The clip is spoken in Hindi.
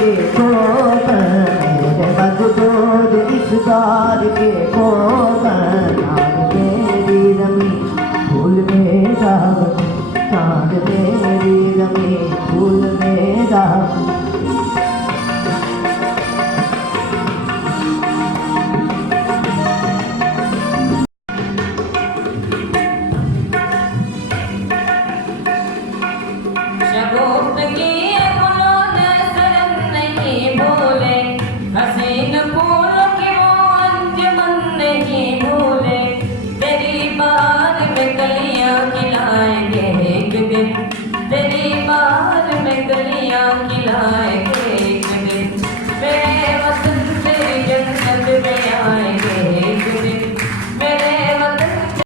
के कोकन मेरे मजबूर इस द्वार के कोकन चाँद मेरी रमी फूल में रावण चाँद मेरी रमी फूल में रावण शगुन की